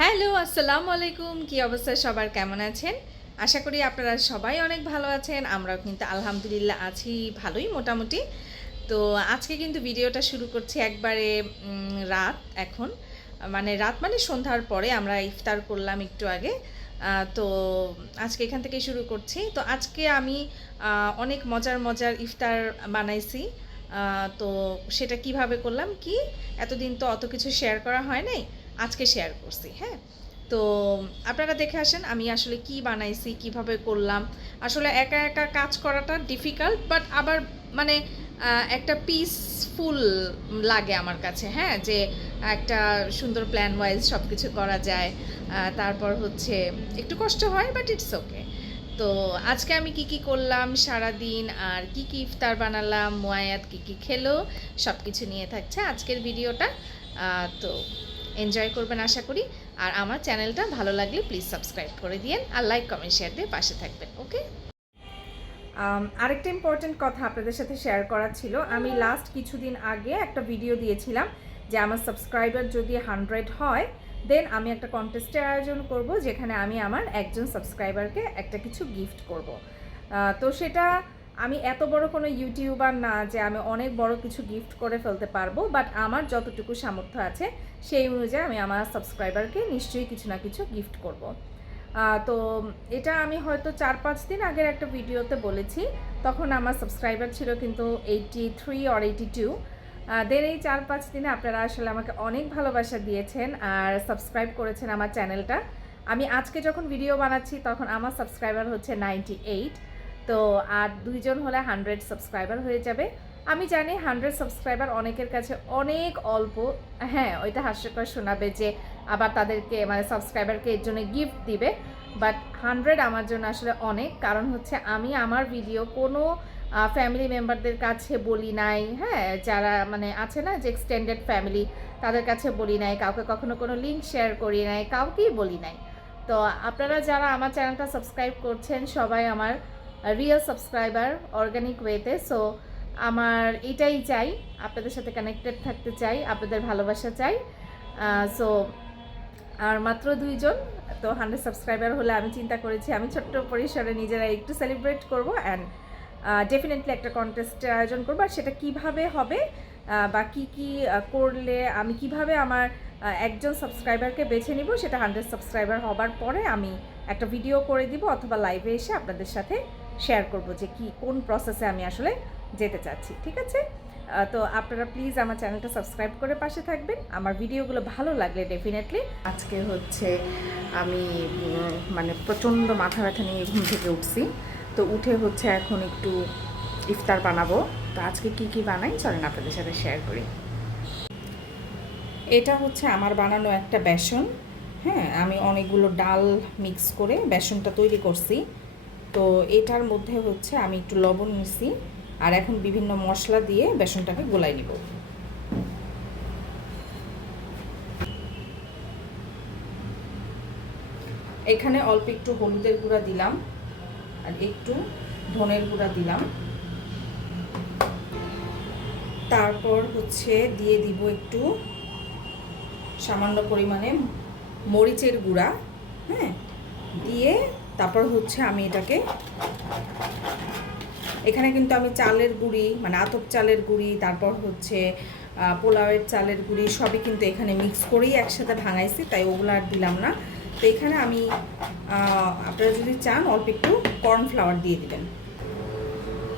Hello, আসসালামু আলাইকুম। কি অবস্থা? সবার কেমন আছেন? আশা করি আপনারা সবাই অনেক ভালো আছেন। আমরাও কিন্তু আলহামদুলিল্লাহ আছি ভালোই মোটামুটি। তো আজকে কিন্তু ভিডিওটা শুরু করছি একবারে রাত এখন। মানে রাত মানে সন্ধ্যার পরে আমরা ইফতার করলাম একটু আগে। তো আজকে এখান থেকে শুরু করছি। তো আজকে আমি অনেক মজার মজার ইফতার বানাইছি। তো সেটা কীভাবে করলাম, কি? এতদিন তো অত কিছু শেয়ার করা হয় নাই। আজকে শেয়ার করছি হ্যাঁ? তো আপনারা দেখে আসেন আমি আসলে কি বানাইছি, কীভাবে করলাম। আসলে একা একা কাজ করাটা ডিফিকাল্ট বাট আবার মানে একটা পিসফুল লাগে আমার কাছে হ্যাঁ? যে একটা সুন্দর প্ল্যান ওয়াইজ সব কিছু করা যায় তারপর হচ্ছে একটু কষ্ট হয় বাট ইটস ওকে তো আজকে আমি কি কি করলাম সারা দিন আর কি কি ইফতার বানালাম, মোয়ায়াত কি কি খেলো সব কিছু নিয়ে থাকছে আজকের ভিডিওটা তো এনজয় করবেন আশা করি। আর আমার চ্যানেলটা ভালো লাগলে প্লিজ সাবস্ক্রাইব করে দিয়েন আর লাইক কমেন্ট শেয়ার দিয়ে পাশে থাকবেন ওকে আরেকটা ইম্পর্টেন্ট কথা আপনাদের সাথে শেয়ার করা ছিল। আমি লাস্ট কিছুদিন আগে একটা ভিডিও দিয়েছিলাম যে আমার সাবস্ক্রাইবার যদি হান্ড্রেড হয় দেন আমি একটা কন্টেস্টের আয়োজন করব, যেখানে আমি আমার একজন সাবস্ক্রাইবারকে একটা কিছু গিফট করব। তো সেটা আমি এত বড় কোনো ইউটিউবার না যে আমি অনেক বড় কিছু গিফট করে ফেলতে পারব বাট আমার যতটুকু সামর্থ্য আছে, সেই অনুযায়ী আমি আমার সাবস্ক্রাইবারকে নিশ্চয়ই কিছু না কিছু গিফট করব। তো এটা আমি হয়তো চার পাঁচ দিন আগের একটা ভিডিওতে বলেছি, তখন আমার সাবস্ক্রাইবার ছিল কিন্তু eighty three or eighty two then এই চার পাঁচ দিনে আপনারা আসলে আমাকে অনেক ভালোবাসা দিয়েছেন আর সাবস্ক্রাইব করেছেন আমার চ্যানেলটা আমি আজকে যখন ভিডিও বানাচ্ছি, তখন আমার সাবস্ক্রাইবার হচ্ছে নাইনটি এইট তো আর দুইজন হলে হান্ড্রেড সাবস্ক্রাইবার হয়ে যাবে। আমি জানি হান্ড্রেড সাবস্ক্রাইবার অনেকের কাছে অনেক অল্প। হ্যাঁ ওইটা হাস্যকর শোনাবে যে আবার তাদেরকে মানে সাবস্ক্রাইবারকে এর জন্য গিফট দিবে। বাট হান্ড্রেড আমার জন্য আসলে অনেক। কারণ হচ্ছে আমি আমার ভিডিও কোনো ফ্যামিলি মেম্বারদের কাছে বলি নাই। হ্যাঁ যারা মানে আছে না যে এক্সটেন্ডেড ফ্যামিলি তাদের কাছে বলি নাই। কাউকে কখনো কোনো লিঙ্ক শেয়ার করি নাই, কাউকেই বলি নাই। তো আপনারা যারা আমার চ্যানেলটা সাবস্ক্রাইব করছেন, সবাই আমার রিয়েল সাবস্ক্রাইবার অর্গানিক ওয়েতে সো আমার এটাই চাই, আপনাদের সাথে কানেক্টেড থাকতে চাই, আপনাদের ভালোবাসা চাই সো আর মাত্র দুইজন, তো হান্ড্রেড সাবস্ক্রাইবার হলে আমি চিন্তা করেছি, আমি ছোট্ট পরিসরে নিজেরা একটু সেলিব্রেট করব অ্যান্ড ডেফিনেটলি একটা কন্টেস্টের আয়োজন করব, আর সেটা কীভাবে হবে বা কী কী করলে আমি কীভাবে আমার একজন সাবস্ক্রাইবারকে বেছে নিব, সেটা হান্ড্রেড সাবস্ক্রাইবার হবার পরে আমি একটা ভিডিও করে দিব, অথবা লাইভে এসে আপনাদের সাথে শেয়ার করব যে কি, কোন প্রসেসে আমি আসলে যেতে চাচ্ছি, ঠিক আছে? তো আপনারা প্লিজ আমার চ্যানেলটা সাবস্ক্রাইব করে পাশে থাকবেন। আমার ভিডিওগুলো ভালো লাগলে ডেফিনেটলি আজকে হচ্ছে আমি মানে প্রচণ্ড মাথা ব্যথা নিয়ে ঘুম থেকে উঠছি। তো উঠে হচ্ছে এখন একটু ইফতার বানাবো। তো আজকে কি কি বানাই চলেন আপনাদের সাথে শেয়ার করি। এটা হচ্ছে আমার বানানো একটা বেসন। হ্যাঁ আমি অনেকগুলো ডাল মিক্স করে বেসনটা তৈরি করছি। তো এটার মধ্যে হচ্ছে আমি একটু লবণ নিছি আর এখন বিভিন্ন মশলা দিয়ে বেসনটাকে গোলাই নিব। এখানে অল্প একটু হলুদের গুঁড়া দিলাম আর একটু ধনের গুঁড়া দিলাম। তারপর হচ্ছে দিয়ে দিব একটু সামান্য পরিমাণে মরিচের গুঁড়া হ্যাঁ? দিয়ে তারপর হচ্ছে আমি এটাকে, এখানে কিন্তু আমি চালের গুঁড়ি মানে আতপ চালের গুঁড়ি, তারপর হচ্ছে পোলাওয়ের চালের গুঁড়ি সবই কিন্তু এখানে মিক্স করেই একসাথে ভাঙাইছি, তাই ওগুলো আর দিলাম না। তো এখানে আমি আপনারা যদি চান অল্প একটু কর্নফ্লাওয়ার দিয়ে দিবেন।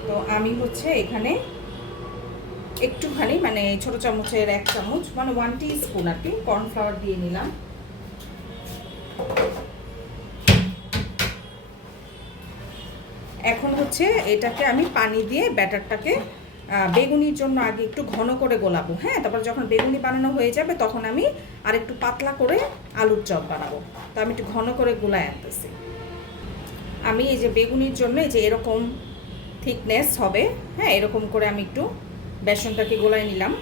তো আমি হচ্ছে এখানে একটুখানি মানে ছোট চামচের এক চামচ মানে ওয়ান টি স্পুন আর কি কর্নফ্লাওয়ার দিয়ে নিলাম। এখন হচ্ছে এটাকে আমি পানি দিয়ে ব্যাটারটাকে বেগুনির জন্য আগে একটু ঘন করে গোলাবো হ্যাঁ? তারপর যখন বেগুনি বানানো হয়ে যাবে তখন আমি আর একটু পাতলা করে আলুর চপ বানাবো। তো আমি একটু ঘন করে গোলায় আনতেছি। আমি এই যে বেগুনির জন্য এই যে এরকম থিকনেস হবে হ্যাঁ? এরকম করে আমি একটু বেসনটাকে গোলায় নিলাম।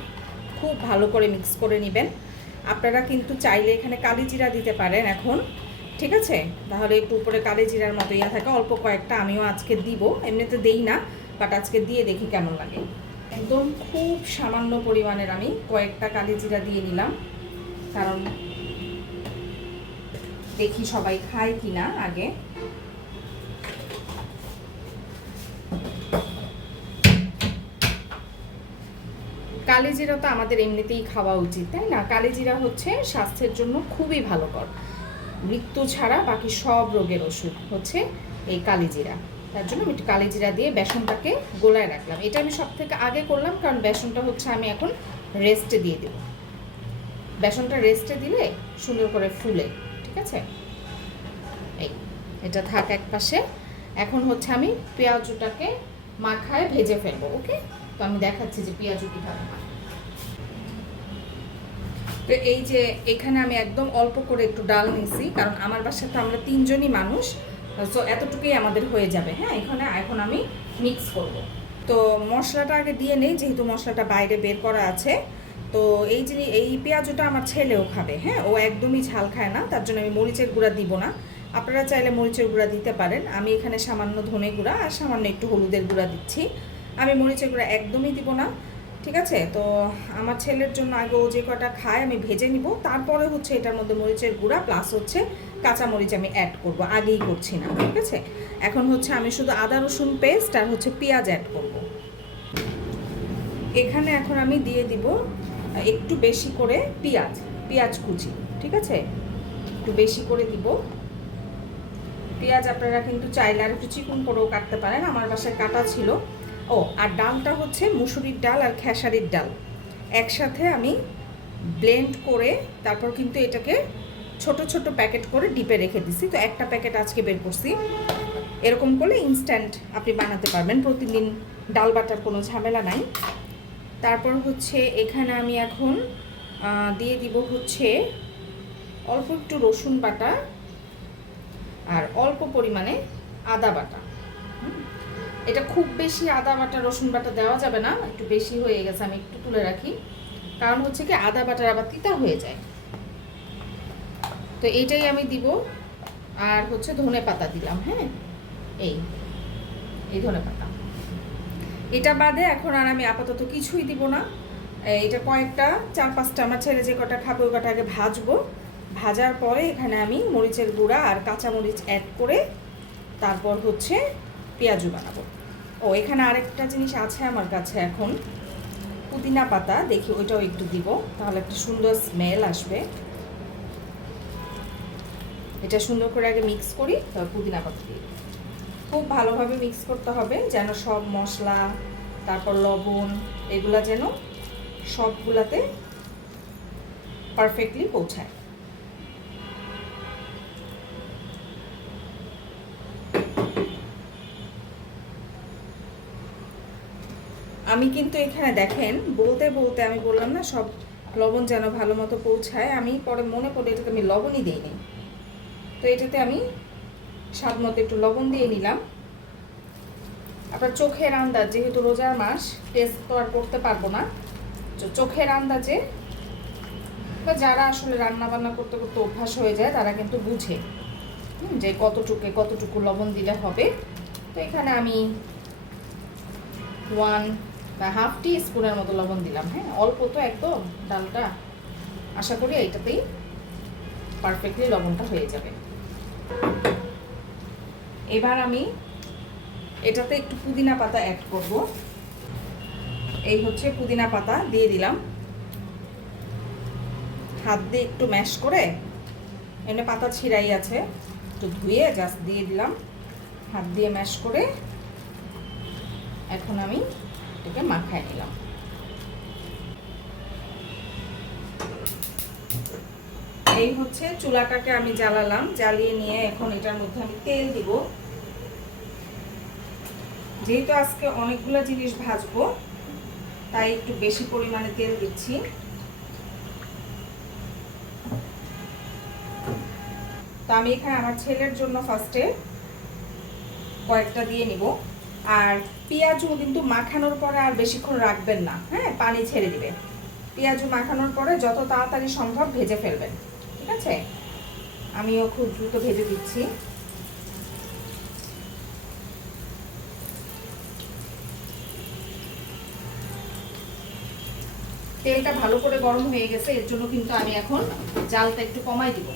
খুব ভালো করে মিক্স করে নেবেন। আপনারা কিন্তু চাইলে এখানে কালি জিরা দিতে পারেন এখন। ঠিক আছে? তাহলে একটু উপরে কালি জিরার মতো ইয়া থাকে, অল্প কয়েকটা আমিও আজকে দিব, এমনিতে দেই না বাট আজকে দিয়ে দেখি কেমন লাগে। একদম খুব সামান্য পরিমাণের আমি কয়েকটা কালি জিরা দিয়ে নিলাম কারণ দেখি সবাই খায় কিনা আগে। কালিজিরা তো আমাদের এমনিতেই খাওয়া উচিত, তাই না? কালিজিরা হচ্ছে স্বাস্থ্যের জন্য খুবই ভালোকর মৃত্যু ছাড়া বাকি সব রোগের ওষুধ হচ্ছে এই কালিজিরা। তার জন্য আমি একটু কালিজিরা দিয়ে বেসনটাকে গোলায় রাখলাম। এটা আমি সব থেকে আগে করলাম, কারণ বেসনটা হচ্ছে আমি এখন রেস্টে দিয়ে দেব। বেসনটা রেস্টে দিলে সুন্দর করে ফুলে, ঠিক আছে? এই, এটা থাক এক পাশে। এখন হচ্ছে আমি পেঁয়াজটাকে মাখায় ভেজে ফেলব, ওকে? তো আমি দেখাচ্ছি যে পেঁয়াজু কীভাবে মাখায়। তো এই যে এখানে আমি একদম অল্প করে একটু ডাল নিছি কারণ আমার বাসায় তো আমরা তিনজনই মানুষ সো এতটুকুই আমাদের হয়ে যাবে হ্যাঁ? এখানে, এখন আমি মিক্স করব। তো মশলাটা আগে দিয়ে নেই, যেহেতু মশলাটা বাইরে বের করা আছে, তো এই জিনিস এই পেঁয়াজটা আমার ছেলেও খাবে হ্যাঁ? ও একদমই ঝাল খায় না, তার জন্য আমি মরিচের গুঁড়া দিব না। আপনারা চাইলে মরিচের গুঁড়া দিতে পারেন, আমি এখানে সামান্য ধনে গুঁড়া আর সামান্য একটু হলুদের গুঁড়া দিচ্ছি। আমি মরিচের গুঁড়া একদমই দিব না ঠিক আছে? তো আমার ছেলের জন্য আগে ও যে কটা খায় আমি ভেজে নিব। তারপরে হচ্ছে এটার মধ্যে মরিচের গুঁড়া প্লাস হচ্ছে কাঁচা মরিচ আমি অ্যাড করব। আগেই করছি না, ঠিক আছে? এখন হচ্ছে আমি শুধু আদা, রসুন পেস্ট আর হচ্ছে পেঁয়াজ অ্যাড করব। এখানে এখন আমি দিয়ে দিব একটু বেশি করে পেঁয়াজ পেঁয়াজ কুচি, ঠিক আছে? একটু বেশি করে দিব। পেঁয়াজ আপনারা কিন্তু চাইলে আর একটু চিকন করেও কাটতে পারেন। আমার বাসায় কাটা ছিল। ও, আর ডালটা হচ্ছে মুসুরির ডাল আর খেসারির ডাল। একসাথে আমি ব্লেন্ড করে তারপর কিন্তু এটাকে ছোট ছোট প্যাকেট করে ডিপে রেখে দিছি। তো একটা প্যাকেট আজকে বের করছি। এরকম করলে ইনস্ট্যান্ট আপনি বানাতে পারবেন। প্রতিদিন ডাল বাটার কোনো ঝামেলা নাই। তারপর হচ্ছে এখানে আমি এখন দিয়ে দিব হচ্ছে অল্প একটু রসুন বাটা আর অল্প পরিমাণে আদা বাটা। এটা খুব বেশি আদা, বাটা, রসুন বাটা দেওয়া যাবে না, একটু বেশি হয়ে গেছে, আমি একটু তুলে রাখি। কারণ হচ্ছে কি, আদা, বাটার আবার তিতা হয়ে যায়। তো এইটাই আমি দিব। আর হচ্ছে ধনে পাতা দিলাম হ্যাঁ? এই এই ধনে পাতা। এটা বাদে এখন আর আমি আপাতত কিছুই দিব না। এটা কয়েকটা, চার পাঁচটা, আমার ছেলে যে কটা খাবে ওই কটা আগে ভাজবো। ভাজার পরে এখানে আমি মরিচের গুঁড়া আর কাঁচা মরিচ অ্যাড করে তারপর হচ্ছে পেঁয়াজু বানাবো। ও, এখানে আরেকটা জিনিস আছে আমার কাছে এখন। পুদিনা পাতা, দেখি ওইটাও একটু দিব, তাহলে একটা সুন্দর স্মেল আসবে। এটা সুন্দর করে আগে মিক্স করি, তারপর পুদিনা পাতা দিই খুব ভালোভাবে মিক্স করতে হবে, যেন সব মশলা, তারপর লবণ, এগুলা যেন সবগুলাতে পারফেক্টলি পৌঁছায়। আমি কিন্তু এখানে দেখেন, বলতে বলতে আমি বললাম না, সব লবণ যেন ভালো মতো পৌঁছায়। আমি পরে মনে পড়ে এটাতে আমি লবণই দিইনি। তো এটাতে আমি স্বাদ মতো একটু লবণ দিয়ে নিলাম। আপনার চোখের আন্দাজ, যেহেতু রোজার মাস টেস্ট তো আর করতে পারব না। তো চোখের আন্দাজে, বা যারা আসলে রান্না বান্না করতে করতে অভ্যাস হয়ে যায়, তারা কিন্তু বুঝে যে কতটুকু কতটুকু লবণ দিলে হবে। তো এখানে আমি ওয়ান বা হাফ টি স্পুনের মতো লবণ দিলাম হ্যাঁ? অল্প তো একদম, ডালটা। আশা করি এইটাতেই পারফেক্টলি লবণটা হয়ে যাবে। এবার আমি এটাতে একটু পুদিনা পাতা অ্যাড করব। এই হচ্ছে পুদিনা পাতা দিয়ে দিলাম। হাত দিয়ে একটু ম্যাশ করে, এমনি পাতা ছিঁড়াই আছে, একটু ধুয়ে জাস্ট দিয়ে দিলাম। হাত দিয়ে ম্যাশ করে, এখন আমি এটাকে মাখায় নিলাম। এই হচ্ছে চুলাটাকে আমি জ্বালালাম। জ্বালিয়ে নিয়ে এখন এটার মধ্যে আমি তেল দিব। যেহেতু আজকে অনেকগুলো জিনিস ভাজবো, তাই একটু বেশি পরিমাণে তেল দিচ্ছি। তো আমি এখানে আমার ছেলের জন্য ফার্স্টে কয়েকটা দিয়ে নিব। আর পেঁয়াজও কিন্তু মাখানোর পরে আর বেশিক্ষণ রাখবেন না হ্যাঁ? পানি ছেড়ে দিবেন। পেঁয়াজু মাখানোর পরে যত তাড়াতাড়ি সম্ভব ভেজে ফেলবেন, ঠিক আছে? আমিও খুব দ্রুত ভেজে দিচ্ছি। তেলটা ভালো করে গরম হয়ে গেছে, এর জন্য কিন্তু আমি এখন জালটা একটু কমাই দিব।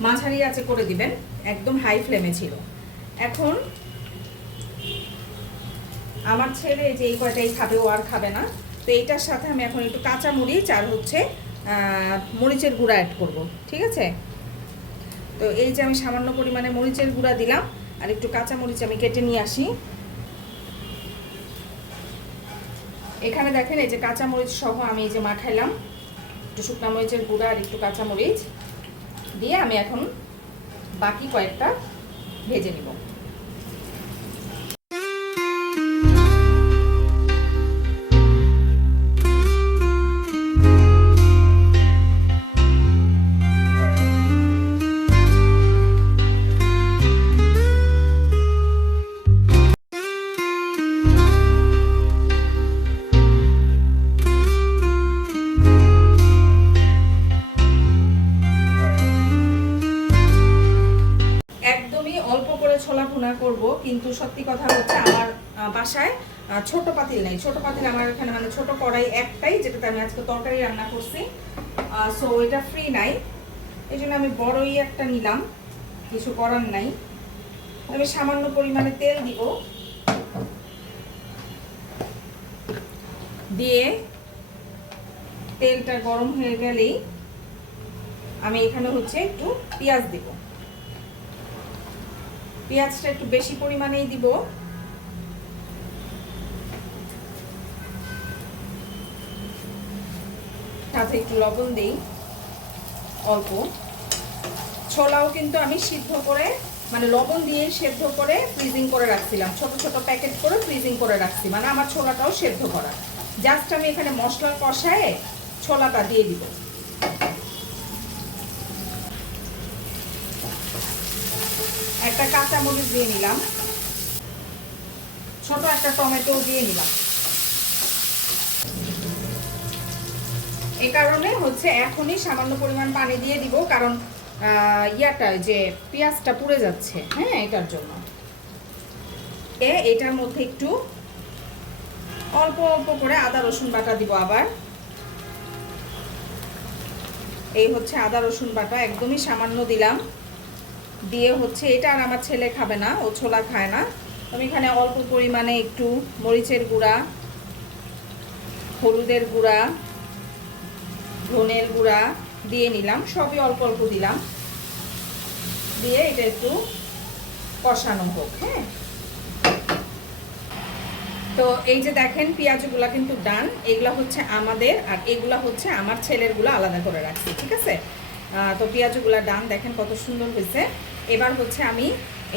মাঝারি আছে করে দিবেন, একদম হাই ফ্লেমে ছিল। এখন আমার ছেলে যে এই কয়টাই খাবে, ও আর খাবে না। তো এইটার সাথে আমি এখন একটু কাঁচা মরিচ আর হচ্ছে মরিচের গুঁড়া অ্যাড করব, ঠিক আছে? তো এই যে আমি সামান্য পরিমাণে মরিচের গুঁড়া দিলাম, আর একটু কাঁচা মরিচ আমি কেটে নিয়ে আসি। এখানে দেখেন এই যে কাঁচা মরিচ সহ আমি এই যে মাখাইলাম, একটু শুকনা মরিচের গুঁড়া আর একটু কাঁচা মরিচ দিয়ে আমি এখন বাকি কয়েকটা ভেজে নিব একদমই একটাই যেটাতে আমি আজকে তরকারি রান্না করছি। সো এটা ফ্রি নাই। এই জন্য আমি বড়ই একটা নিলাম। কিছু করার নাই। আমি সামান্য পরিমাণে তেল দিব। দিয়ে তেলটা গরম হয়ে গেলেই আমি এখানে হচ্ছে একটু পেঁয়াজ দিব। পেঁয়াজটা একটু বেশি পরিমাণেই দিব। সাথে একটু লবণ দিই, অল্প। ছোলাও কিন্তু আমি সিদ্ধ করে মানে লবণ দিয়ে সেদ্ধ করে ফ্রিজিং করে রাখছিলাম। ছোট ছোট প্যাকেট করে ফ্রিজিং করে রাখছি মানে আমার ছোলাটাও সেদ্ধ করা। জাস্ট আমি এখানে মশলা কষায় ছোলাটা দিয়ে দিব। একটা কাঁচা মরিচ দিয়ে নিলাম। ছোট একটা টমেটো দিয়ে নিলাম। এই কারণে হচ্ছে এখনই সামান্য পরিমাণ পানি দিয়ে দিব, কারণ ইয়াটা যে পেঁয়াজটা পুড়ে যাচ্ছে হ্যাঁ এটার জন্য। এ, এটার মধ্যে একটু অল্প অল্প করে আদা, রসুন বাটা দিব আবার। এই হচ্ছে আদা, রসুন বাটা, একদমই সামান্য দিলাম। দিয়ে হচ্ছে এটা আর আমার ছেলে খাবে না, ও ছোলা খায় না। আমি এখানে অল্প পরিমাণে একটু মরিচের গুঁড়া, হলুদের গুঁড়া ধনের গুঁড়া দিয়ে নিলাম। সবই অল্প অল্প দিলাম। দিয়ে এটা একটু কষানো হোক হ্যাঁ? তো এই যে দেখেন, পেঁয়াজগুলা কিন্তু ডান। এগুলা হচ্ছে আমাদের আর এগুলা হচ্ছে আমার ছেলেরগুলো আলাদা করে রাখছি, ঠিক আছে? তো পেঁয়াজগুলা ডান, দেখেন কত সুন্দর হয়েছে। এবার হচ্ছে আমি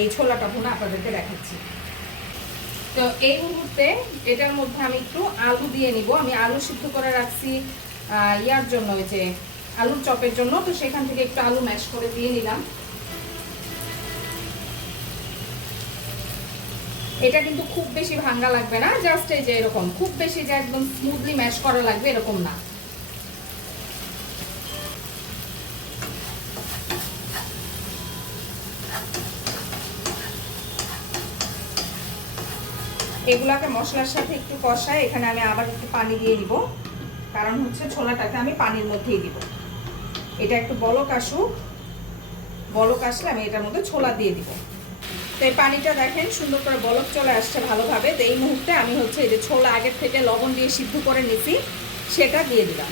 এই ছোলাটা ভুনা আপনাদেরকে দেখাচ্ছি। তো এই মুহূর্তে এটার মধ্যে আমি একটু আলু দিয়ে নিব। আমি আলু সিদ্ধ করে রাখছি। ইয়ার জন্য, ওই যে আলুর চপের জন্য। তো সেখান থেকে একটু আলু ম্যাশ করে দিয়ে নিলাম। এটা কিন্তু খুব বেশি ভাঙ্গা লাগবে না জাস্ট এই যে এরকম। খুব বেশি যে একদম স্মুথলি ম্যাশ করা লাগবে এরকম না। এগুলাকে মশলার সাথে একটু কষায়, এখানে আমি আবার একটু পানি দিয়ে দিব। কারণ হচ্ছে ছোলাটাকে আমি পানির মধ্যেই দিব। এটা একটু বলক আসুক। বলক আসলে আমি এটার মধ্যে ছোলা দিয়ে দিব। তো এই পানিটা দেখেন, সুন্দর করে বলক চলে আসছে ভালোভাবে। তো এই মুহূর্তে আমি হচ্ছে এই যে ছোলা আগের থেকে লবণ দিয়ে সিদ্ধ করে নিছি, সেটা দিয়ে দিলাম।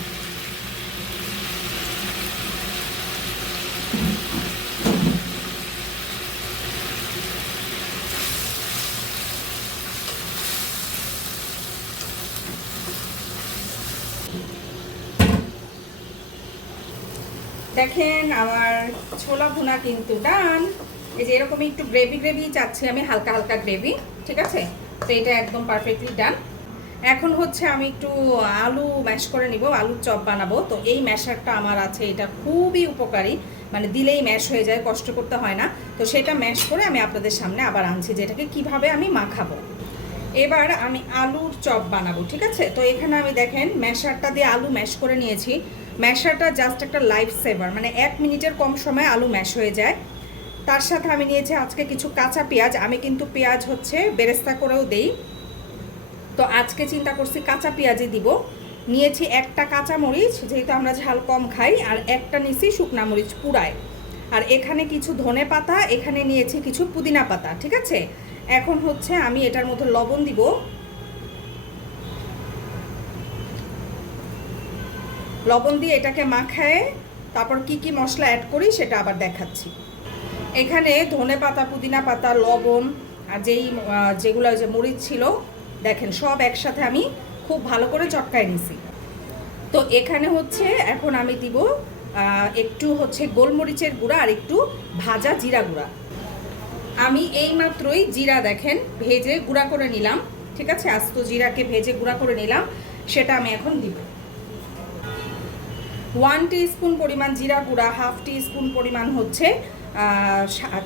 দেখেন আমার ছোলা ভুনা কিন্তু ডান। এই যে এরকম একটু গ্রেভি গ্রেভি চাচ্ছি আমি, হালকা হালকা গ্রেভি ঠিক আছে? তো এটা একদম পারফেক্টলি ডান এখন হচ্ছে আমি একটু আলু ম্যাশ করে নিব, আলুর চপ বানাবো। তো এই ম্যাশারটা আমার আছে, এটা খুবই উপকারী। মানে দিলেই ম্যাশ হয়ে যায়, কষ্ট করতে হয় না। তো সেটা ম্যাশ করে আমি আপনাদের সামনে আবার আনছি, যেটাকে কীভাবে আমি মাখাবো। এবার আমি আলুর চপ বানাবো, ঠিক আছে? তো এখানে আমি দেখেন ম্যাশারটা দিয়ে আলু ম্যাশ করে নিয়েছি। ম্যাশারটা জাস্ট একটা লাইফ সেভার মানে এক মিনিটের কম সময়ে আলু ম্যাশ হয়ে যায়। তার সাথে আমি নিয়েছি আজকে কিছু কাঁচা পেঁয়াজ, আমি কিন্তু পেঁয়াজ হচ্ছে বেরেস্তা করেও দেই। তো আজকে চিন্তা করছি কাঁচা পেঁয়াজই দিব। নিয়েছি একটা কাঁচা মরিচ, যেহেতু আমরা ঝাল কম খাই, আর একটা নিছি শুকনা মরিচ পুরায় আর এখানে কিছু ধনে পাতা, এখানে নিয়েছি কিছু পুদিনা পাতা, ঠিক আছে? এখন হচ্ছে আমি এটার মধ্যে লবণ দিব। লবণ দিয়ে এটাকে মাখায় তারপর কি কি মশলা অ্যাড করি সেটা আবার দেখাচ্ছি। এখানে ধনে পাতা, পুদিনা পাতা, লবণ আর যেই যেগুলো যে মরিচ ছিল, দেখেন সব একসাথে আমি খুব ভালো করে চটকায় নিছি। তো এখানে হচ্ছে এখন আমি দিব একটু হচ্ছে গোলমরিচের গুঁড়া আর একটু ভাজা জিরা গুঁড়া। আমি এই মাত্রই জিরা দেখেন ভেজে গুঁড়া করে নিলাম, ঠিক আছে? আস্ত জিরাকে ভেজে গুঁড়া করে নিলাম, সেটা আমি এখন দিব। ওয়ান স্পুন পরিমাণ জিরা গুঁড়া, হাফ টি স্পুন পরিমাণ হচ্ছে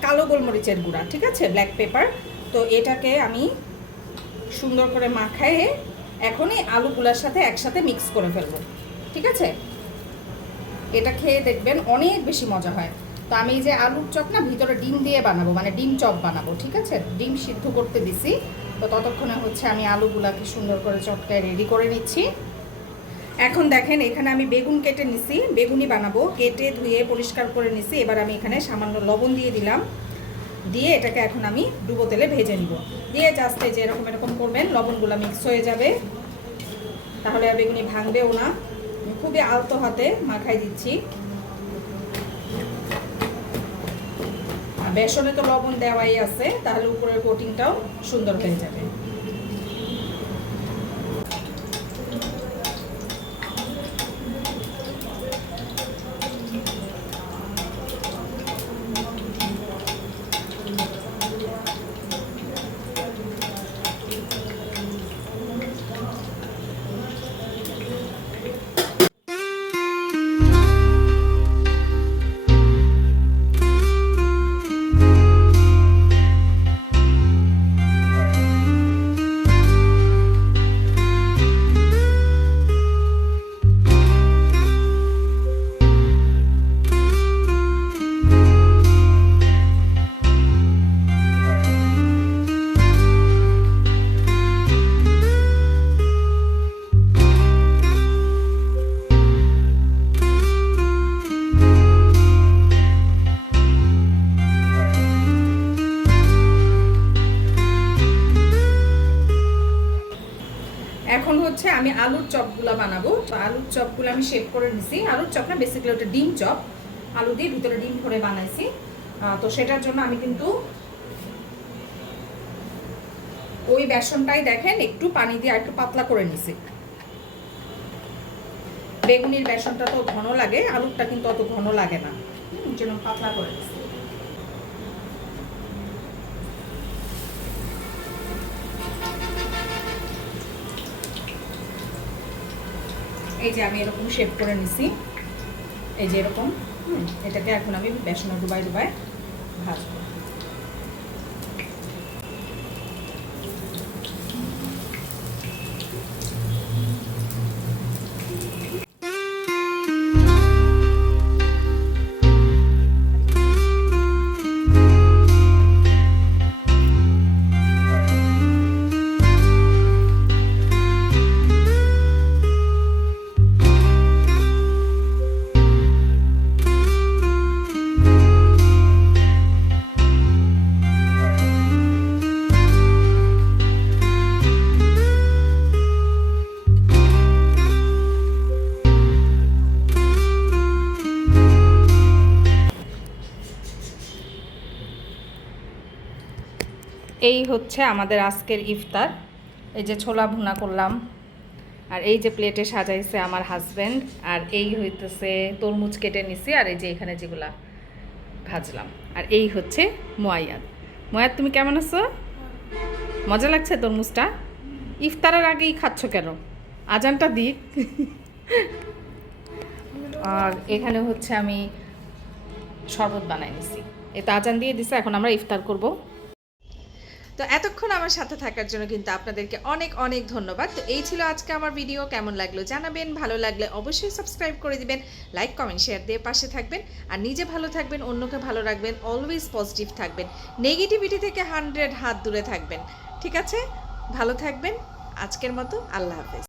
কালো গোলমরিচের গুঁড়া, ঠিক আছে? Black pepper. তো এটাকে আমি সুন্দর করে মাখায়ে এখনই আলুগুলার সাথে একসাথে মিক্স করে ফেলব, ঠিক আছে? এটা খেয়ে দেখবেন অনেক বেশি মজা হয়। তো আমি এই যে আলুর চপ না ভিতরে ডিম দিয়ে বানাবো মানে ডিম চপ বানাবো, ঠিক আছে? ডিম সিদ্ধ করতে দিছি। তো ততক্ষণে হচ্ছে আমি আলুগুলাকে সুন্দর করে চটকায় রেডি করে নিচ্ছি। এখন দেখেন, এখানে আমি বেগুন কেটে নিছি বেগুনি বানাবো। কেটে ধুয়ে পরিষ্কার করে নিছি। এবার আমি এখানে সামান্য লবণ দিয়ে দিলাম। দিয়ে এটাকে এখন আমি ডুবো তেলে ভেজে নিব। দিয়ে জাস্ট যে এরকম এরকম করবেন, লবণগুলো মিক্স হয়ে যাবে। তাহলে আর বেগুনি ভাঙবেও না। খুবই আলতো হাতে মাখাই দিচ্ছি। বেসনে তো লবণ দেওয়াই আছে, তাহলে উপরের কোটিংটাও সুন্দর হয়ে যাবে। আমি আলুর চপগুলো বানাবো। তো আলুর চপগুলো আমি শেপ করে নিছি। আলুর চপ না বেসিক্যালি ওটা ডিম চপ। আলু দিয়ে ভিতরে ডিম ভরে বানাইছি। তো সেটার জন্য আমি কিন্তু ওই বেসনটাই দেখেন, একটু পানি দিয়ে একটু পাতলা করে নিছি। বেগুনির বেসনটা তো ঘন লাগে, আলুরটা কিন্তু অত ঘন লাগে না। জন্য পাতলা করে নিছি। এই যে আমি এরকম শেপ করে নিছি। এই যে এরকম এটাকে এখন আমি বেসনে ডুবাই ডুবাই ভাজবো। এই হচ্ছে আমাদের আজকের ইফতার। এই যে ছোলা ভুনা করলাম, আর এই যে প্লেটে সাজাইছে আমার হাজব্যান্ড আর এই হইতেছে তরমুজ কেটে নিছি, আর এই যে এখানে যেগুলা ভাজলাম। আর এই হচ্ছে মোয়াইয়াদ। মোয়াদ তুমি কেমন আছো? মজা লাগছে তরমুজটা? ইফতারের আগেই খাচ্ছ কেন? আজানটা দিক। আর এখানে হচ্ছে আমি শরবত বানাই নিছি। এটা আজান দিয়ে দিছে, এখন আমরা ইফতার করব। তো এতক্ষণ আমার সাথে থাকার জন্য কিন্তু আপনাদেরকে অনেক অনেক ধন্যবাদ। তো এই ছিল আজকে আমার ভিডিও। কেমন লাগল জানাবেন। ভালো লাগলে অবশ্যই সাবস্ক্রাইব করে দিবেন, লাইক, কমেন্ট, শেয়ার দিয়ে পাশে থাকবেন। আর নিজে ভালো থাকবেন, অন্যকে ভালো রাখবেন অলওয়েজ পজিটিভ থাকবেন। নেগেটিভিটি থেকে হান্ড্রেড হাত দূরে থাকবেন। ঠিক আছে? ভালো থাকবেন। আজকের মতো আল্লাহ হাফেজ।